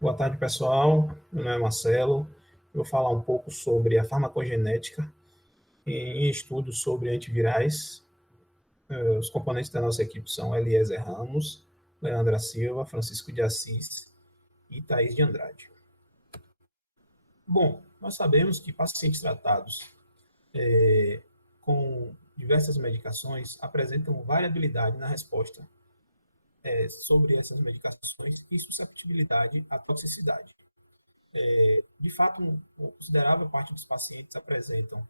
Boa tarde, pessoal. Meu nome é Marcelo. Eu vou falar um pouco sobre a farmacogenética em estudos sobre antivirais. Os componentes da nossa equipe são Eliezer Ramos, Leandra Silva, Francisco de Assis e Thaís de Andrade. Bom, nós sabemos que pacientes tratados com diversas medicações apresentam variabilidade na resposta sobre essas medicações e susceptibilidade à toxicidade. De fato, uma considerável parte dos pacientes apresentam,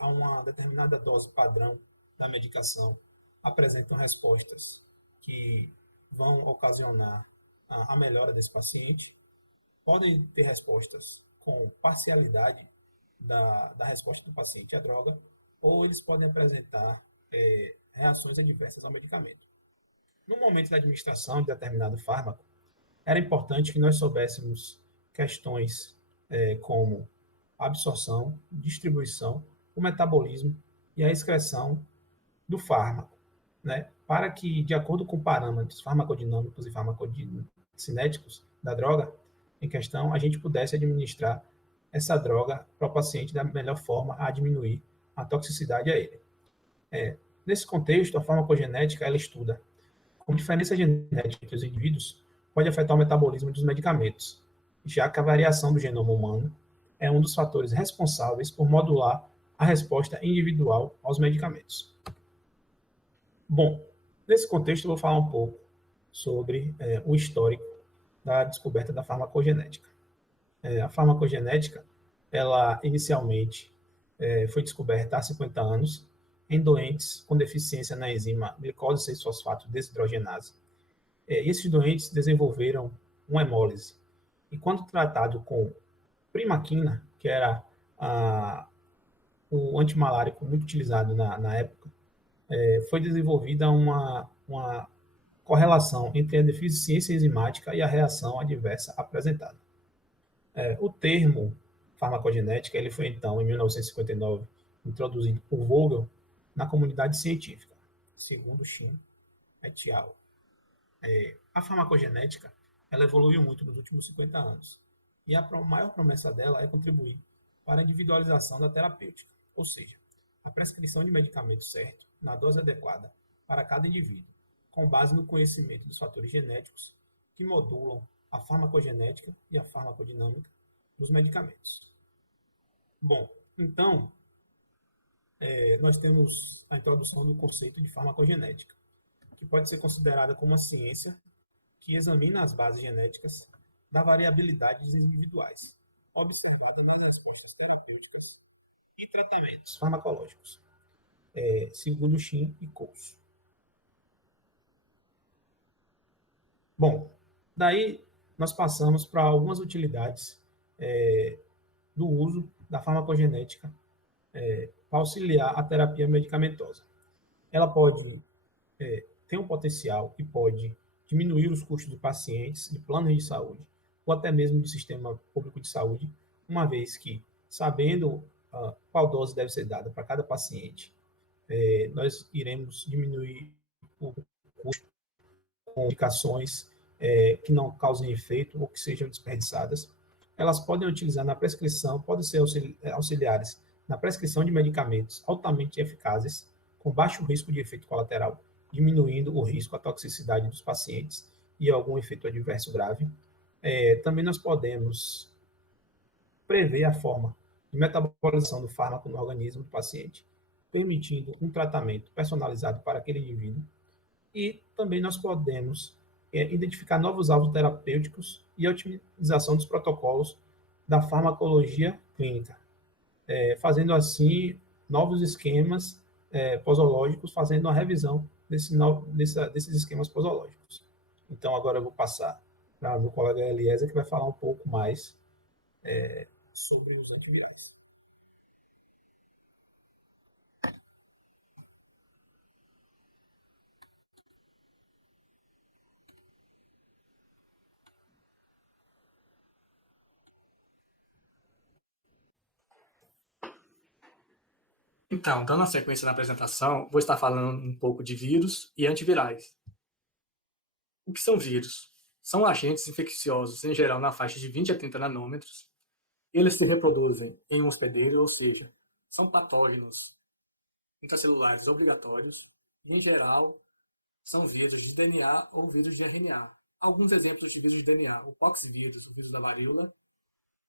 a uma determinada dose padrão da medicação, apresentam respostas que vão ocasionar a melhora desse paciente. Podem ter respostas com parcialidade da resposta do paciente à droga, ou eles podem apresentar reações adversas ao medicamento. No momento da administração de determinado fármaco, era importante que nós soubéssemos questões como absorção, distribuição, o metabolismo e a excreção do fármaco, né? Para que, de acordo com parâmetros farmacodinâmicos e farmacocinéticos da droga em questão, a gente pudesse administrar essa droga para o paciente da melhor forma a diminuir a toxicidade a ele. Nesse contexto, a farmacogenética ela estuda como diferença genética entre os indivíduos pode afetar o metabolismo dos medicamentos, já que a variação do genoma humano é um dos fatores responsáveis por modular a resposta individual aos medicamentos. Bom, nesse contexto eu vou falar um pouco sobre o histórico da descoberta da farmacogenética. A farmacogenética, ela inicialmente foi descoberta há 50 anos em doentes com deficiência na enzima glicose 6-fosfato desidrogenase. E esses doentes desenvolveram uma hemólise. E quando tratado com primaquina, que era o antimalárico muito utilizado na época, foi desenvolvida uma correlação entre a deficiência enzimática e a reação adversa apresentada. O termo farmacogenética ele foi, então, em 1959, introduzido por Vogel na comunidade científica, segundo Shin et al. A farmacogenética ela evoluiu muito nos últimos 50 anos. E a maior promessa dela é contribuir para a individualização da terapêutica, ou seja, a prescrição de medicamento certo, na dose adequada, para cada indivíduo, com base no conhecimento dos fatores genéticos que modulam a farmacogenética e a farmacodinâmica dos medicamentos. Bom, então, nós temos a introdução do conceito de farmacogenética, que pode ser considerada como uma ciência que examina as bases genéticas da variabilidade dos individuais, observada nas respostas terapêuticas e tratamentos farmacológicos, segundo Shin e Coase. Bom, daí nós passamos para algumas utilidades do uso da farmacogenética para auxiliar a terapia medicamentosa. Ela pode ter um potencial e pode diminuir os custos de pacientes, de planos de saúde, ou até mesmo do sistema público de saúde, uma vez que, sabendo qual dose deve ser dada para cada paciente, nós iremos diminuir o custo com medicações que não causem efeito ou que sejam desperdiçadas. Elas podem utilizar na prescrição, podem ser auxiliares na prescrição de medicamentos altamente eficazes, com baixo risco de efeito colateral, diminuindo o risco à toxicidade dos pacientes e algum efeito adverso grave. Também nós podemos prever a forma de metabolização do fármaco no organismo do paciente, permitindo um tratamento personalizado para aquele indivíduo. E também nós podemos identificar novos alvos terapêuticos e a otimização dos protocolos da farmacologia clínica, fazendo assim novos esquemas posológicos, fazendo uma revisão desses esquemas posológicos. Então, agora eu vou passar para o meu colega Eliezer, que vai falar um pouco mais sobre os antivirais. Então, dando a sequência na apresentação, vou estar falando um pouco de vírus e antivirais. O que são vírus? São agentes infecciosos, em geral, na faixa de 20 a 30 nanômetros. Eles se reproduzem em um hospedeiro, ou seja, são patógenos intracelulares obrigatórios e, em geral, são vírus de DNA ou vírus de RNA. Alguns exemplos de vírus de DNA: o poxvírus, o vírus da varíola,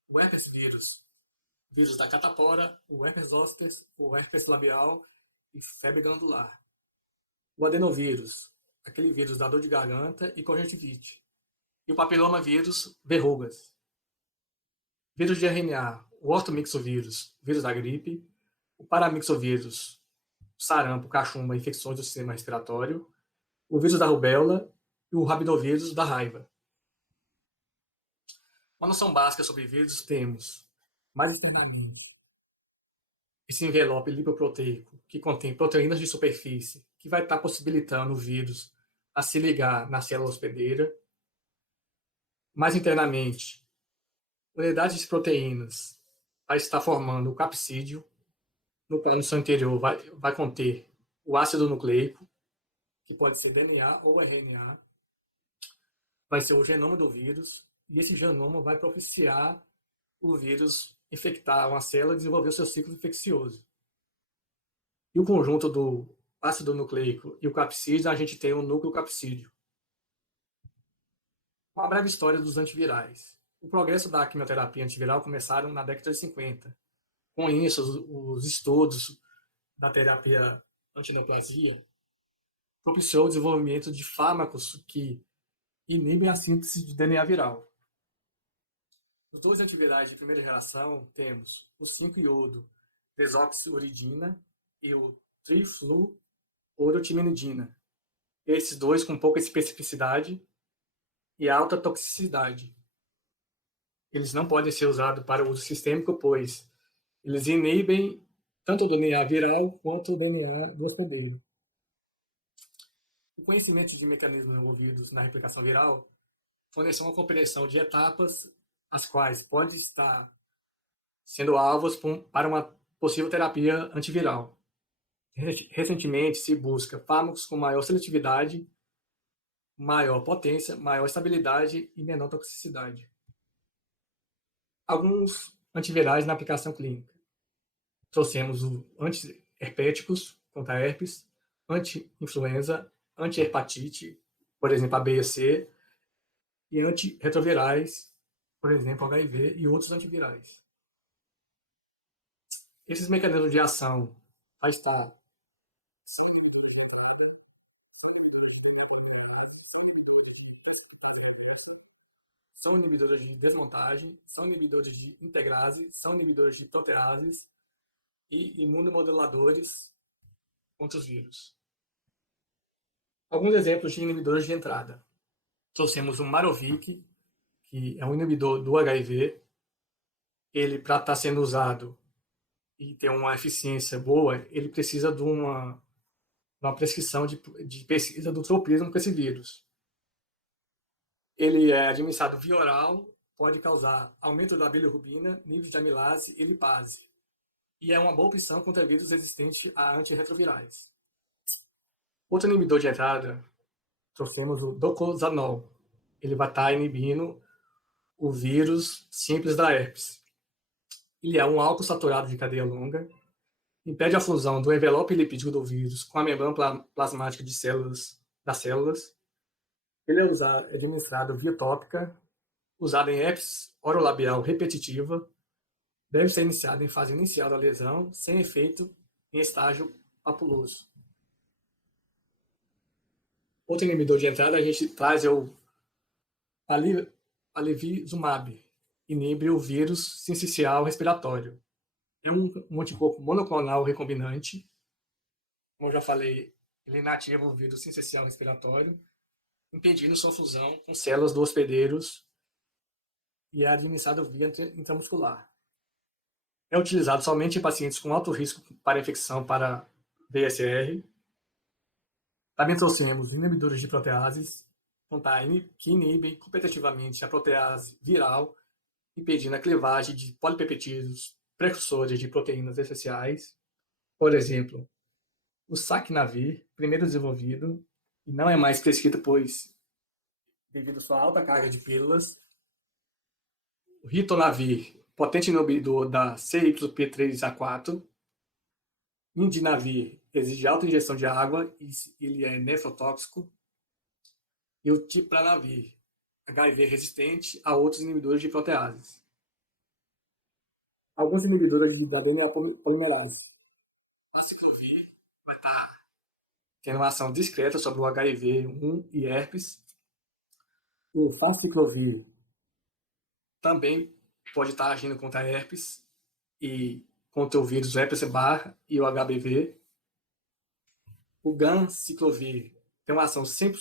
o herpes vírus, vírus da catapora, o herpes zoster, o herpes labial e febre glandular. O adenovírus, aquele vírus da dor de garganta e conjuntivite. E o papilomavírus, verrugas. Vírus de RNA, o ortomixovírus, vírus da gripe, o paramixovírus, sarampo, cachumba, infecções do sistema respiratório, o vírus da rubéola e o rabinovírus da raiva. Uma noção básica sobre vírus temos, mais externamente, esse envelope lipoproteico que contém proteínas de superfície, que vai estar possibilitando o vírus a se ligar na célula hospedeira. Mais internamente, unidades de proteínas vai estar formando o capsídeo. No plano anterior vai conter o ácido nucleico, que pode ser DNA ou RNA. Vai ser o genoma do vírus, e esse genoma vai propiciar o vírus infectar uma célula e desenvolver o seu ciclo infeccioso. E o conjunto do ácido nucleico e o capsídeo, a gente tem o núcleo capsídeo. Uma breve história dos antivirais. O progresso da quimioterapia antiviral começaram na década de 50. Com isso, os estudos da terapia antineoplasia propiciou o desenvolvimento de fármacos que inibem a síntese de DNA viral. Os dois antivirais de primeira geração temos o 5-iodo desoxiuridina e o trifluorotimidina. Esses dois com pouca especificidade e alta toxicidade. Eles não podem ser usados para uso sistêmico, pois eles inibem tanto o DNA viral quanto o DNA do hospedeiro. O conhecimento de mecanismos envolvidos na replicação viral forneceu uma compreensão de etapas as quais podem estar sendo alvos para uma possível terapia antiviral. Recentemente se busca fármacos com maior seletividade, maior potência, maior estabilidade e menor toxicidade. Alguns antivirais na aplicação clínica. Trouxemos os antiherpéticos contra herpes, anti-influenza, anti-hepatite, por exemplo, a B e C, e antirretrovirais, por exemplo, HIV e outros antivirais. Esses mecanismos de ação vai estar são inibidores de desmontagem, são inibidores de integrase, são inibidores de proteases e imunomoduladores contra os vírus. Alguns exemplos de inibidores de entrada. Trouxemos o Marovic, que é um inibidor do HIV. Ele, para estar sendo usado e ter uma eficiência boa, ele precisa de uma prescrição de pesquisa do tropismo com esse vírus. Ele é administrado via oral, pode causar aumento da bilirrubina, níveis de amilase e lipase. E é uma boa opção contra vírus resistentes a antirretrovirais. Outro inibidor de entrada, trouxemos o docozanol. Ele vai estar inibindo o vírus simples da herpes. Ele é um álcool saturado de cadeia longa, impede a fusão do envelope lipídico do vírus com a membrana plasmática das células. Ele é administrado via tópica, usado em herpes orolabial repetitiva, deve ser iniciado em fase inicial da lesão, sem efeito em estágio papuloso. Outro inibidor de entrada, a gente traz o alevizumab, inibe o vírus sincicial respiratório. É um anticorpo monoclonal recombinante. Como eu já falei, ele inativa o vírus sincicial respiratório, impedindo sua fusão com células do hospedeiros e é administrado via intramuscular. É utilizado somente em pacientes com alto risco para infecção para VSR. Também trouxemos inibidores de proteases, que inibem competitivamente a protease viral, impedindo a clivagem de polipeptídeos precursores de proteínas essenciais. Por exemplo, o Saquinavir, primeiro desenvolvido, e não é mais prescrito, pois devido à sua alta carga de pílulas. O ritonavir, potente inibidor da CYP3A4. Indinavir exige alta ingestão de água e ele é nefrotóxico. E o tipranavir, HIV resistente a outros inibidores de proteases. Alguns inibidores da DNA polimerase. O aciclovir vai estar tendo uma ação discreta sobre o HIV-1 e herpes. O fasciclovir também pode estar agindo contra a herpes e contra o vírus Epstein-Barr e o HBV. O ganciclovir tem uma ação 100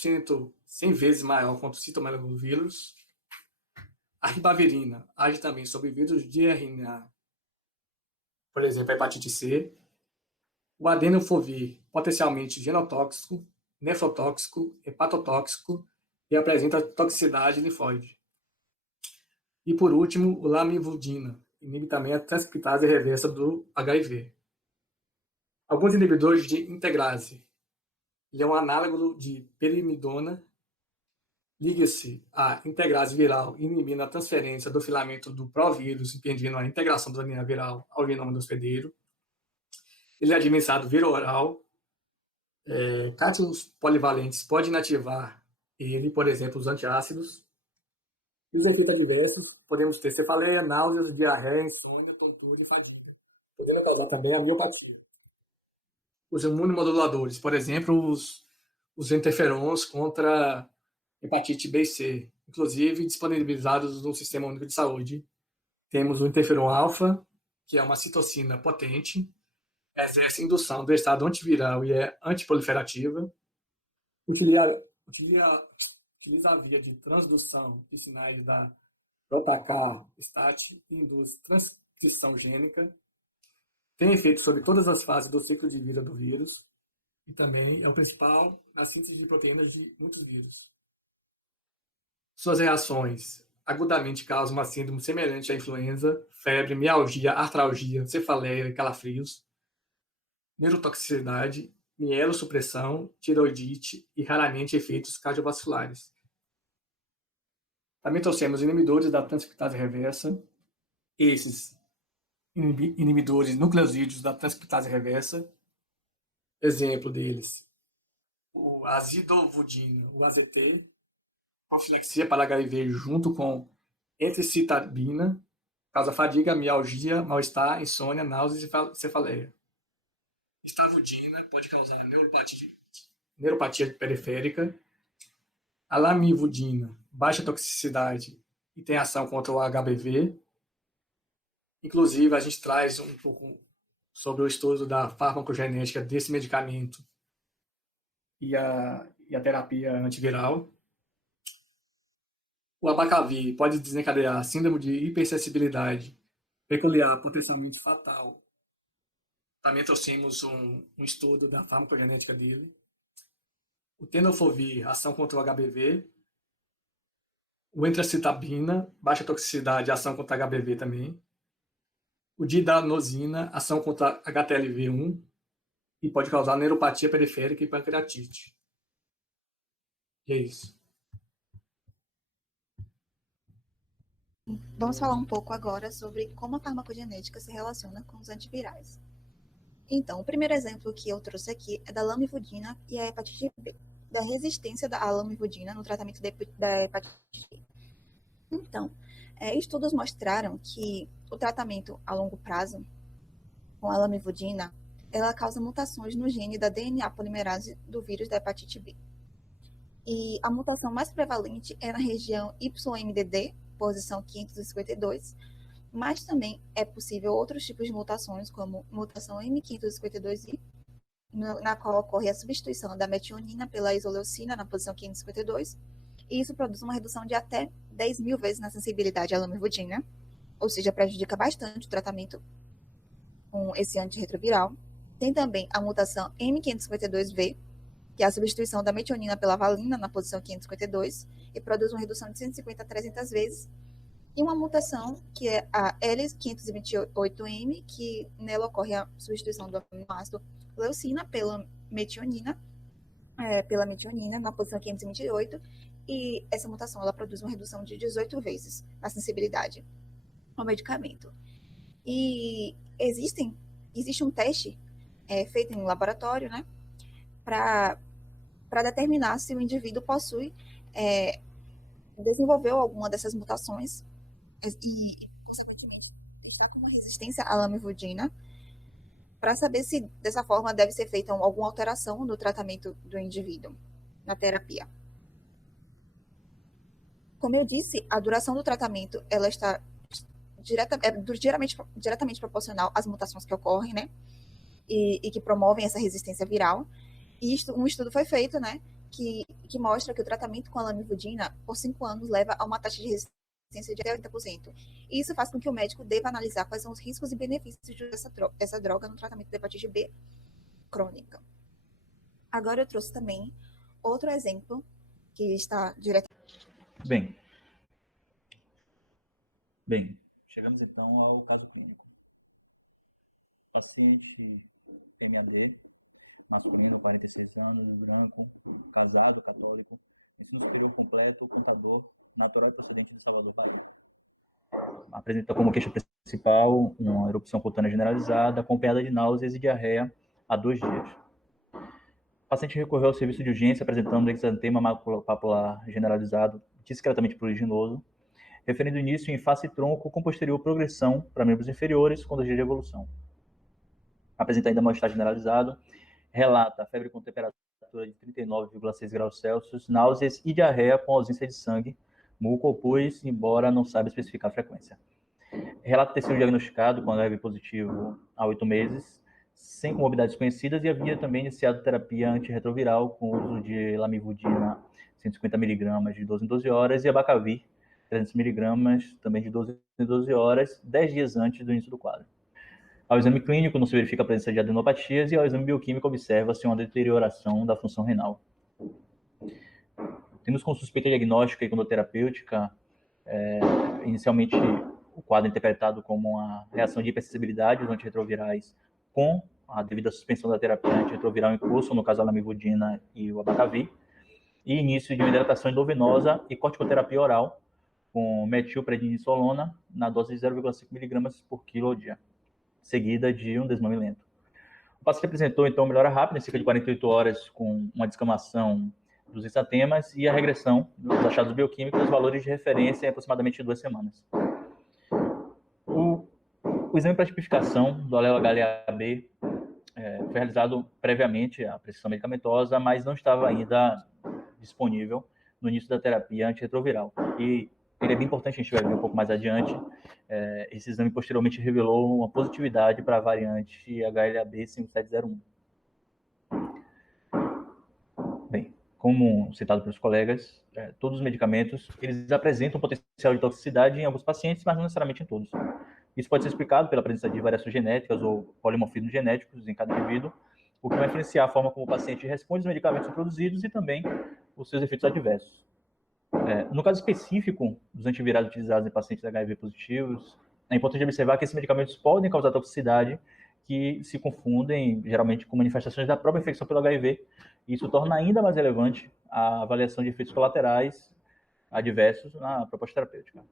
vezes maior contra o citomegalovírus. A ribavirina age também sobre vírus de RNA, por exemplo, a hepatite C. O adenofovir, potencialmente genotóxico, nefrotóxico, hepatotóxico e apresenta toxicidade linfóide. E, por último, o lamivudina, inibe também a transcriptase reversa do HIV. Alguns inibidores de integrase. Ele é um análogo de perimidona. Liga-se à integrase viral, inibindo a transferência do filamento do provírus, impedindo a integração do DNA viral ao genoma do hospedeiro. Ele é administrado via oral. Cátions polivalentes podem inativar ele, por exemplo, os antiácidos. E os efeitos adversos, podemos ter cefaleia, náuseas, diarreia, insônia, tontura e fadiga, podendo causar também a miopatia. Os imunomoduladores, por exemplo, os interferons contra hepatite B e C, inclusive disponibilizados no Sistema Único de Saúde. Temos o interferon alfa, que é uma citocina potente, exerce indução do estado antiviral e é antiproliferativa, utiliza a via de transdução de sinais da ProTK-STAT e induz transcrição gênica, tem efeito sobre todas as fases do ciclo de vida do vírus e também é o principal na síntese de proteínas de muitos vírus. Suas reações agudamente causam uma síndrome semelhante à influenza, febre, mialgia, artralgia, cefaleia e calafrios, neurotoxicidade, mielossupressão, tiroidite e raramente efeitos cardiovasculares. Também trouxemos inibidores da transcriptase reversa. Esses inibidores nucleosídeos da transcriptase reversa. Exemplo deles, o azidovudina, o AZT, profilaxia para HIV junto com entricitabina, causa fadiga, mialgia, mal-estar, insônia, náuseas e cefaleia. Estavudina pode causar neuropatia periférica. A lamivudina, baixa toxicidade e tem ação contra o HBV. Inclusive, a gente traz um pouco sobre o estudo da farmacogenética desse medicamento e a terapia antiviral. O abacavir pode desencadear síndrome de hipersensibilidade peculiar, potencialmente fatal. Também trouxemos um estudo da farmacogenética dele. O tenofovir, ação contra o HBV. O entracitabina, baixa toxicidade, ação contra HBV também. O didanosina, ação contra HTLV1 e pode causar neuropatia periférica e pancreatite. E é isso. Vamos falar um pouco agora sobre como a farmacogenética se relaciona com os antivirais. Então, o primeiro exemplo que eu trouxe aqui é da lamivudina e a hepatite B, da resistência à lamivudina no tratamento da hepatite B. Então, estudos mostraram que o tratamento a longo prazo com a lamivudina, ela causa mutações no gene da DNA polimerase do vírus da hepatite B. E a mutação mais prevalente é na região YMDD, posição 552, mas também é possível outros tipos de mutações, como mutação M552I, na qual ocorre a substituição da metionina pela isoleucina na posição 552, e isso produz uma redução de até 10.000 vezes na sensibilidade à lamivudina, ou seja, prejudica bastante o tratamento com esse antirretroviral. Tem também a mutação M552V, que é a substituição da metionina pela valina na posição 552, e produz uma redução de 150 a 300 vezes. E uma mutação, que é a L528M, que nela ocorre a substituição do aminoácido leucina pela metionina na posição 528, e essa mutação ela produz uma redução de 18 vezes na sensibilidade ao medicamento. E existe um teste feito em laboratório, né, para determinar se o indivíduo desenvolveu alguma dessas mutações e, consequentemente, está com uma resistência à lamivudina, para saber se, dessa forma, deve ser feita alguma alteração no tratamento do indivíduo, na terapia. Como eu disse, a duração do tratamento ela está diretamente proporcional às mutações que ocorrem, né, e que promovem essa resistência viral. E um estudo foi feito, né, que mostra que o tratamento com a lamivudina por 5 anos leva a uma taxa de resistência de até 80%. E isso faz com que o médico deva analisar quais são os riscos e benefícios dessa droga no tratamento da hepatite B crônica. Agora eu trouxe também outro exemplo que está diretamente... Bem, chegamos então ao caso clínico. Paciente MAD, masculino, 46 anos, branco, casado, católico, ensino superior completo, contador, natural procedente de Salvador, Paraíba. Apresenta como queixa principal uma erupção cutânea generalizada, acompanhada de náuseas e diarreia há 2 dias. O paciente recorreu ao serviço de urgência apresentando exantema maculopapular generalizado, discretamente pruriginoso, referindo início em face e tronco com posterior progressão para membros inferiores com 2 dias de evolução. Apresenta ainda mal-estar generalizado, relata febre com temperatura de 39,6 graus Celsius, náuseas e diarreia com ausência de sangue, muco ou pus, embora não saiba especificar a frequência. Relata ter sido diagnosticado com HIV positivo há 8 meses, sem comorbidades conhecidas, e havia também iniciado terapia antirretroviral com uso de lamivudina 150 mg de 12 em 12 horas e abacavir 300 mg também de 12 em 12 horas, 10 dias antes do início do quadro. Ao exame clínico não se verifica a presença de adenopatias e ao exame bioquímico observa-se uma deterioração da função renal. Temos como suspeita diagnóstica e condoterapêutica, inicialmente o quadro interpretado como uma reação de hipersensibilidade aos antirretrovirais com a devida suspensão da terapia antirretroviral em curso, no caso a lamivudina e o abacavir, e início de uma hidratação endovenosa e corticoterapia oral com metilprednisolona na dose de 0,5 mg por quilo ao dia, seguida de um desmame lento. O paciente apresentou, então, melhora rápida, em cerca de 48 horas, com uma descamação dos exantemas e a regressão dos achados bioquímicos aos valores de referência em aproximadamente 2 semanas. O exame para tipificação do alelo HLA-B foi realizado previamente à prescrição medicamentosa, mas não estava ainda disponível no início da terapia antirretroviral. E ele é bem importante, a gente vai ver um pouco mais adiante. Esse exame posteriormente revelou uma positividade para a variante HLA-B 5701. Bem, como citado pelos colegas, todos os medicamentos eles apresentam potencial de toxicidade em alguns pacientes, mas não necessariamente em todos. Isso pode ser explicado pela presença de variações genéticas ou polimorfismos genéticos em cada indivíduo, o que vai influenciar a forma como o paciente responde aos medicamentos produzidos e também os seus efeitos adversos. No caso específico dos antivirais utilizados em pacientes HIV positivos, é importante observar que esses medicamentos podem causar toxicidade que se confundem, geralmente, com manifestações da própria infecção pelo HIV, e isso torna ainda mais relevante a avaliação de efeitos colaterais adversos na proposta terapêutica.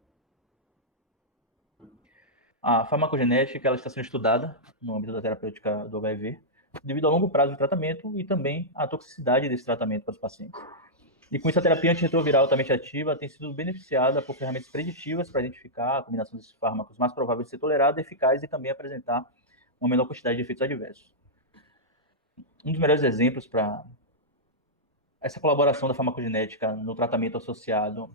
A farmacogenética ela está sendo estudada no âmbito da terapêutica do HIV, devido ao longo prazo de tratamento e também à toxicidade desse tratamento para os pacientes. E com isso, a terapia antirretroviral altamente ativa tem sido beneficiada por ferramentas preditivas para identificar a combinação desses fármacos mais provável de ser tolerada, eficaz e também apresentar uma menor quantidade de efeitos adversos. Um dos melhores exemplos para essa colaboração da farmacogenética no tratamento associado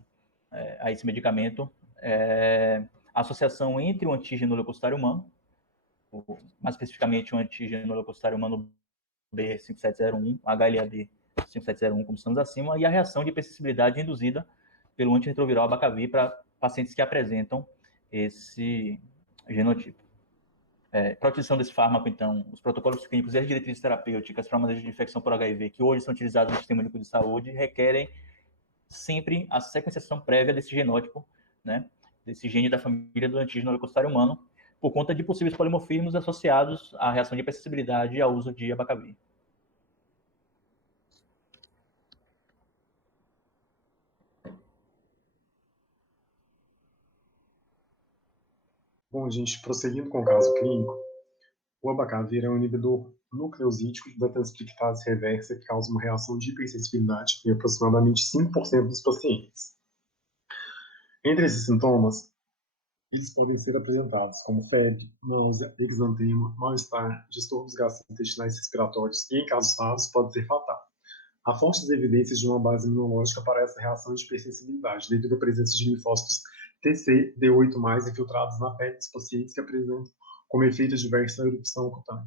a esse medicamento é a associação entre o antígeno leucocitário humano, mais especificamente o antígeno leucocitário humano B5701, HLA-B 5701, como estamos acima, e a reação de hipersensibilidade induzida pelo antirretroviral abacavir para pacientes que apresentam esse genotipo. Para a utilização desse fármaco, então, os protocolos clínicos e as diretrizes terapêuticas para manejo de infecção por HIV, que hoje são utilizados no Sistema Único de Saúde, requerem sempre a sequenciação prévia desse genótipo, né, desse gene da família do antígeno leucocitário humano, por conta de possíveis polimorfismos associados à reação de hipersensibilidade e ao uso de abacavir. Bom, gente, prosseguindo com o caso clínico, o abacavir é um inibidor nucleosídico da transcriptase reversa que causa uma reação de hipersensibilidade em aproximadamente 5% dos pacientes. Entre esses sintomas, eles podem ser apresentados como febre, náusea, exantema, mal-estar, distúrbios gastrointestinais respiratórios e, em casos raros, pode ser fatal. Há fortes evidências de uma base imunológica para essa reação de hipersensibilidade, devido à presença de linfócitos TC, D8+, infiltrados na pele dos pacientes que apresentam como efeito adverso a erupção cutânea.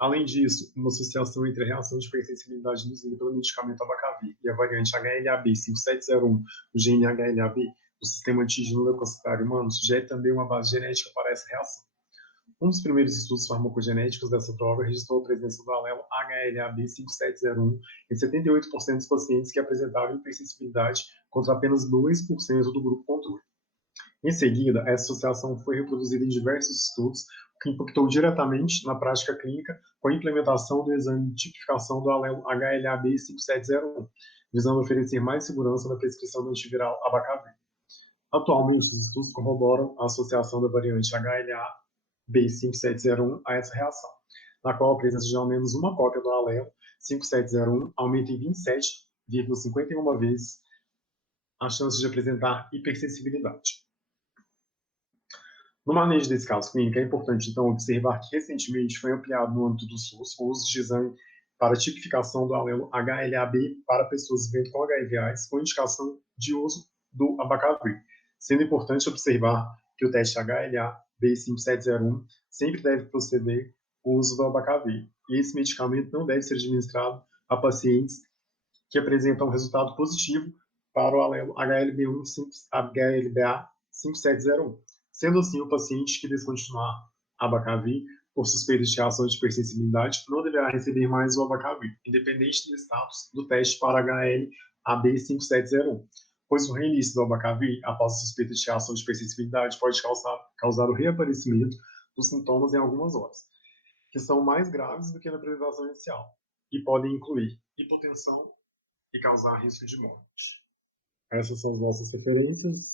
Além disso, uma associação entre a reação de hipersensibilidade induzida pelo medicamento abacavir e a variante HLA-B5701 do gene HLA-B do sistema antígeno leucocitário humano sugere também uma base genética para essa reação. Um dos primeiros estudos farmacogenéticos dessa droga registrou a presença do alelo HLA-B5701 em 78% dos pacientes que apresentaram hipersensibilidade contra apenas 2% do grupo controle. Em seguida, essa associação foi reproduzida em diversos estudos, o que impactou diretamente na prática clínica com a implementação do exame de tipificação do alelo HLA-B5701, visando oferecer mais segurança na prescrição do antiviral abacavir. Atualmente, esses estudos corroboram a associação da variante HLA-B5701 a essa reação, na qual a presença de ao menos uma cópia do alelo 5701 aumenta em 27,51 vezes a chance de apresentar hipersensibilidade. No manejo desse caso clínico, é importante, então, observar que recentemente foi ampliado no âmbito do SUS o uso de exame para tipificação do alelo HLA-B para pessoas vivendo com HIV/AIDS, com indicação de uso do abacavir, sendo importante observar que o teste HLA-B5701 sempre deve proceder o uso do abacavir, e esse medicamento não deve ser administrado a pacientes que apresentam resultado positivo para o alelo HLA-5701. Sendo assim, o paciente que descontinuar abacavir por suspeita de reação de hipersensibilidade não deverá receber mais o abacavir, independente do status do teste para HLA-B5701, pois o reinício do abacavir após a suspeita de reação de hipersensibilidade pode causar o reaparecimento dos sintomas em algumas horas, que são mais graves do que na apresentação inicial, e podem incluir hipotensão e causar risco de morte. Essas são as nossas referências.